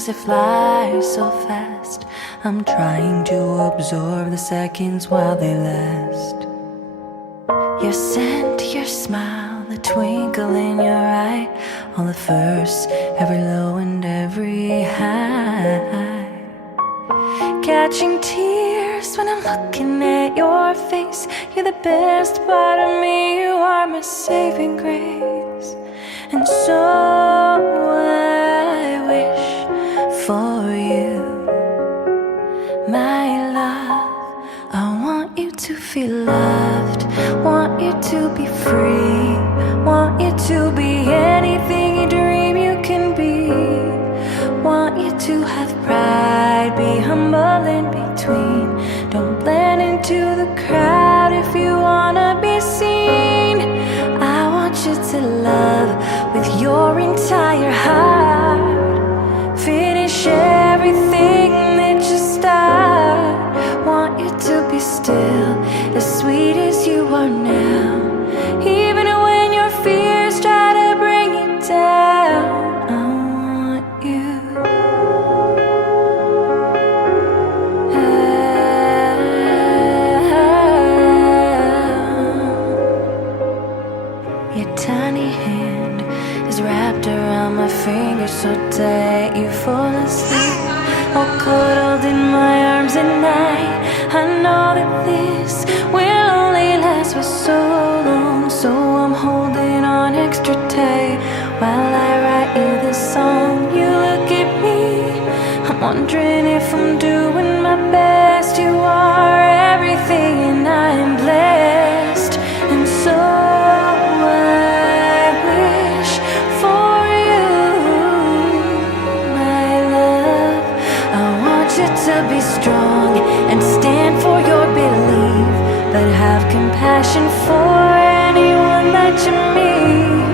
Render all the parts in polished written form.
'cause it flies so fast. I'm trying to absorb the seconds while they last. Your scent, your smile, the twinkle in your eye, all the firsts, every low and every high. Catching tears when I'm looking at your face. You're the best part of me, you are my saving grace. And so I wish for you, my love. I want you to feel loved, want you to be free, want you to be anything you dream you can be. Want you to have pride, be humble in between. Don't blend into the crowd if you wanna be seen. I want you to love with your entire heart. Finish everything that you start. Want you to be still, as sweet as you are now. Even when your fears try to bring you down, I want you. Your tiny hand is wrapped around my finger so tight you fall asleep, all cuddled in my arms at night. I know that this will only last for so long, so I'm holding on extra tight while I write you this song. You look at me, I'm wondering if I'm doing my best. You are everything and I am blessed. And so I wish for you, my love. I want you to be strong and stand for your belief, but have compassion for anyone that you meet.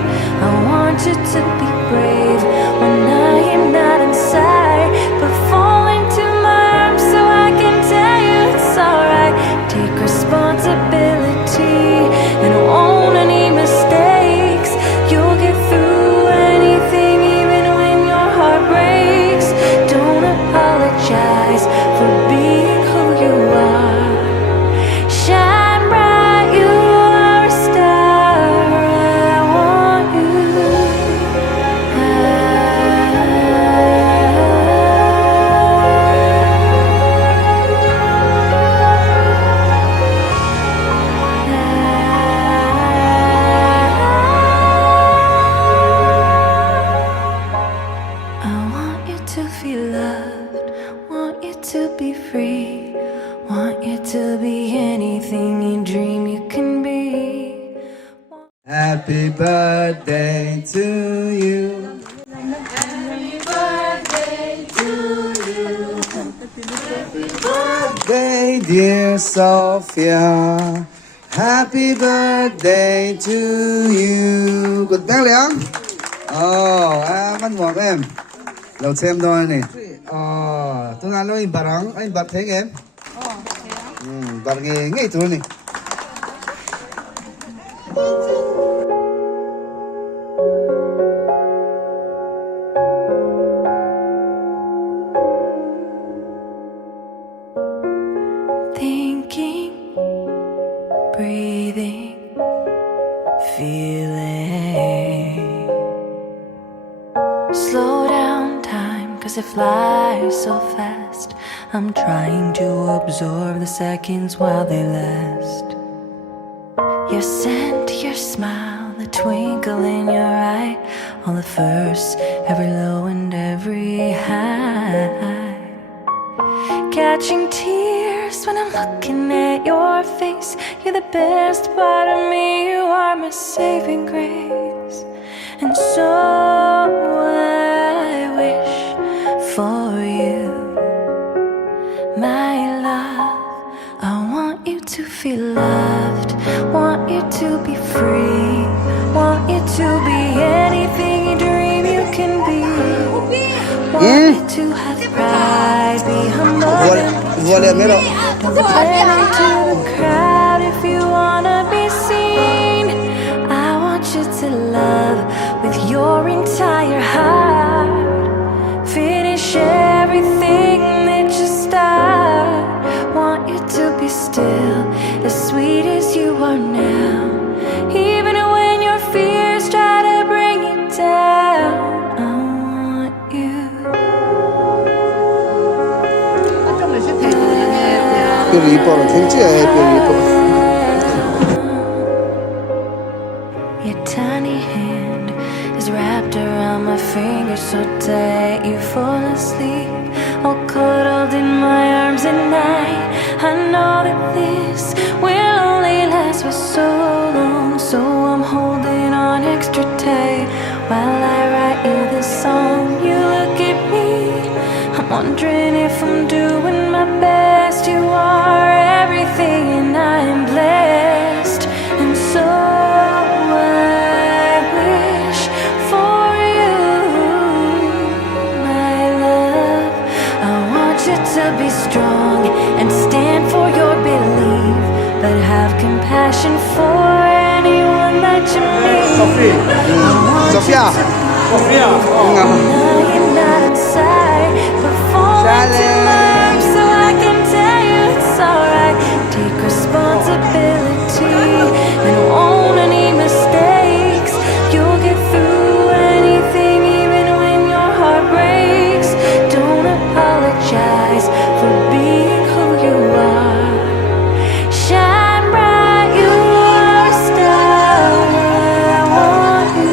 I want you to be brave when I am not inside, but fall into my arms so I can tell you it's alright. Take responsibility and own any mistakes. You'll get through anything even when your heart breaks. Don't apologize for being who you are. Shine bright, you are a star. I want you. I want you to feel loved, want you to be free, want you to be anything you dream you can be. Happy birthday to you. Happy birthday to you. Birthday, dear Sophia. Happy birthday to you. Good bell liền. Ăn ngọt em. Đầu xem thôi này. Tôi ăn nói anh bật thấy em. Bật nghe ngay tôi này. Thinking, breathing, feeling. Slow down time, 'cause it flies so fast. I'm trying to absorb the seconds while they last. Your scent, your smile, the twinkle in your eye, all the firsts, every low and every high. Catching tears when I'm looking at your face. You're the best part of me, you are my saving grace. And so I wish for you, my love. I want you to feel loved, want you to be free, want you to be anything you dream you can be. Want you to have pride, be humble and don't blend into the crowd if you wanna be seen. I want you to love with your entire heart. Finish happy report. Thank you, happy report. Your tiny hand is wrapped around my finger so tight you fall asleep, all cuddled in my arms at night. I know that this will only last for so long, so I'm holding on extra tight while I write you this song. You look at me, I'm wondering if I'm doing my best. You are everything and I am blessed, and so I wish for you, my love. I want you to be strong and stand for your belief, but have compassion for anyone that you meet. Sophia. Now you're not inside, but fall into my arms so I can tell you it's alright. Take responsibility and own any mistakes. You'll get through anything even when your heart breaks. Don't apologize for being who you are. Shine bright, you are a star. I want you.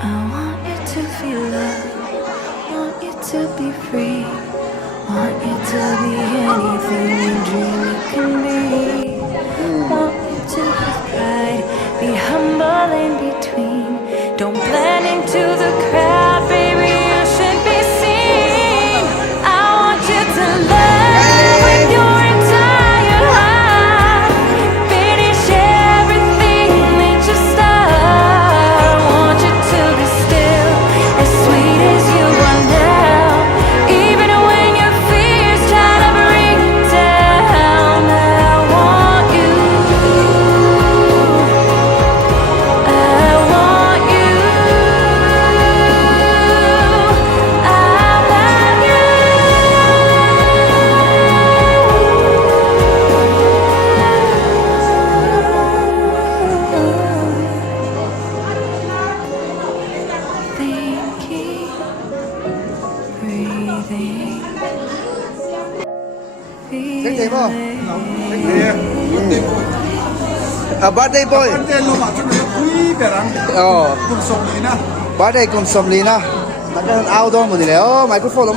I want you to feel love, want you to be free, want you to be anything you dream you can be. Want you to have pride, be humble in between. Don't blend into the crowd, baby, you should be seen. I want you to love with your entire heart. Finish everything that you start. Want you to be still, as sweet as you are now. Even when your fears try to bring you down, I want you. I want you. Thinking, breathing, Thank you, Bo. feeling. A birthday boy. Oh, birthday cùng Som Lina. Nó đang outdoor một tí đấy. Oh, microphone.